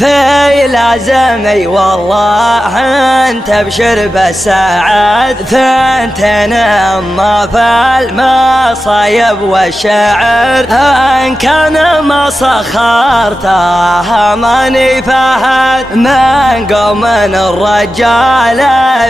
في لازمي والله انت ابشر بالسعد، ثنتين اما في المصايب والشعر، ان كان ما سخرته ماني فهد من قوم الرجال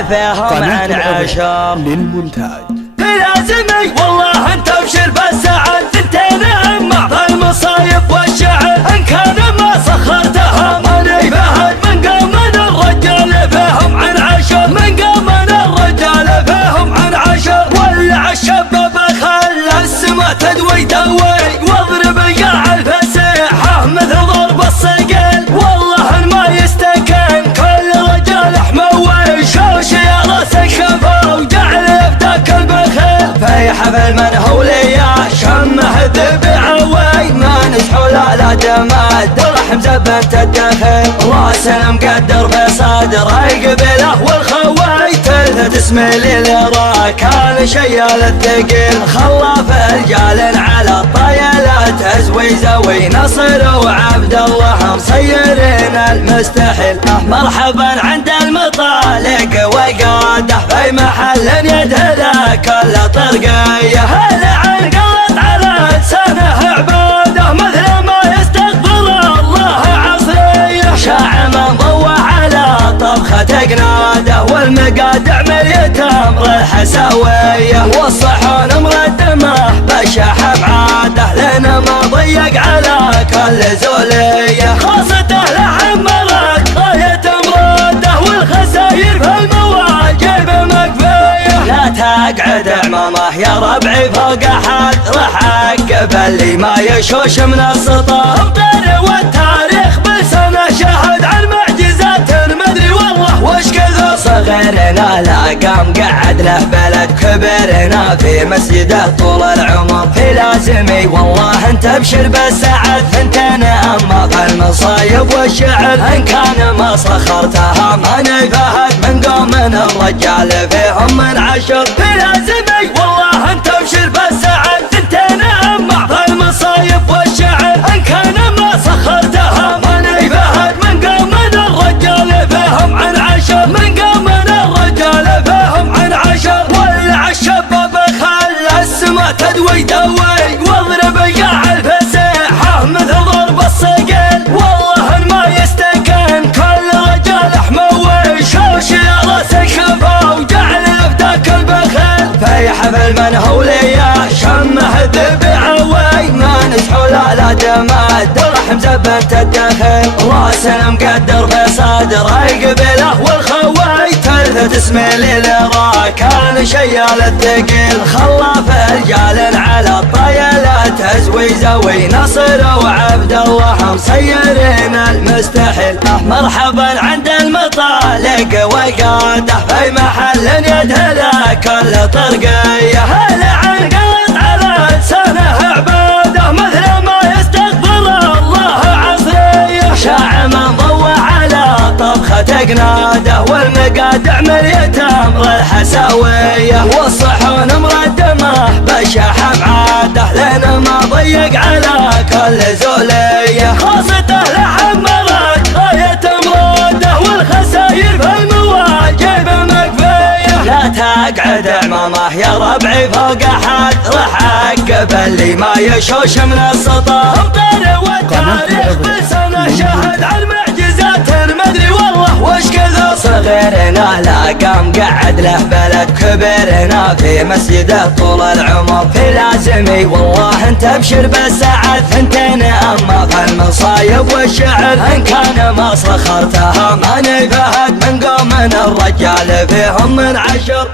فيهم عن عشر للمونتاج. في لازمي والله انت ابشر بالسعد، ثنتين اما في المصايب والشعر، ان كان ما سخرتها ماني فهد من قوم الرجال فيهم عن عشر، من قوم الرجال فيهم عن عشر. ولع الشباب خلى السما تدوي دوي، واضرب القاع الفسيحة مثل ضرب الصقل، والله ما يستكن كل رجال حموي، شوش يا راس الخفا وجعل يفتك البخيل. في حفل من هوليا شمه ذبعوي، ما نسحول على جماد ورحم زبنت الدخيل، راس مقدر في صدره قبله والخوي، تلثت اسمي للرا كان شيال الثقيل، خلاف رجال على الطيلات ازوي زوي، نصر وعبد الله مصيرين المستحيل. مرحبا عند المطالق وقاده في محل يدهله كل طرقيه، هلا عن قلت على لسانه عباده مثل ما يستقبل الله عصريه، شاعم ضوى على طبخة قناده، والمقادع مليت امر الحساويه، والصحون مردمه بالشحم عاده، لنا ما ضيق على كل زوليه، خاصته لحمرت غايه مراده، والخساير في المواجب مكفيه. لا تقعد عمامه يا ربعي فوق احد، راح اعقب اللي ما يشوش من السطح، والتاريخ بلسانه شهد عن معجزات مدري والله وش كثر. صغيرنا لا قام قعد له بلد، كبرنا في مسجده طول العمر. في لازمي والله انت ابشر بالسعد، ثنتين اما في المصايب والشعر، ان كان ما سخرتها ماني فهد من قوم الرجال فيهم من عشر. في لازمي والله انت ابشر بالسعد، ثنتين اما في المصايب والشعر، ان كان ما سخرتها ماني فهد من قوم الرجال فيهم عن عشر، من قوم الرجال فيهم عن عشر. ولع الشباب خلى السما تدوي دوي، واضرب القاع الفسيحة مثل ضرب الصقل، والله ما يستكن كل رجال حموي، شوش يا راس الخفا وجعل يفتك البخيل. في حفل من هوليا شمه ذبعوي، ما نسحول على جماد ورحم زبنت الدخيل، راس مقدر في صدره قبله والخوي، تلثت اسمي للرا كان شيال الثقيل، خلاف رجال على الطيلات ازوي زوي، نصر وعبد الله مصيرين المستحيل. مرحبا عند المطالق وقاده في محل يدهله كل طرقيه، هلا عن قلت على لسانه عباده مثل ما يستقبل الله عصريه، شاعم ضوى على طبخة قناده، والمقادع مليت امر الحساويه، والصحون مردمه بالشحم عاده، لنا ما ضيق على كل زوليه، خاصته لحمرت غايه مراده، والخساير في المواجب مكفيه. لا تقعد عمامه يا ربعي فوق احد، راح اعقب اللي ما يشوش من السطح، والتاريخ بلسانه شهد عن معجزات مدري والله وش كثر. صغيرنا لا قام قعد له بلد، كبرنا في مسجده طول العمر. في لازمي والله انت ابشر بالسعد، ثنتين اما في المصايب والشعر، ان كان ما سخرتها ماني فهد من قوم الرجال فيهم من عشر.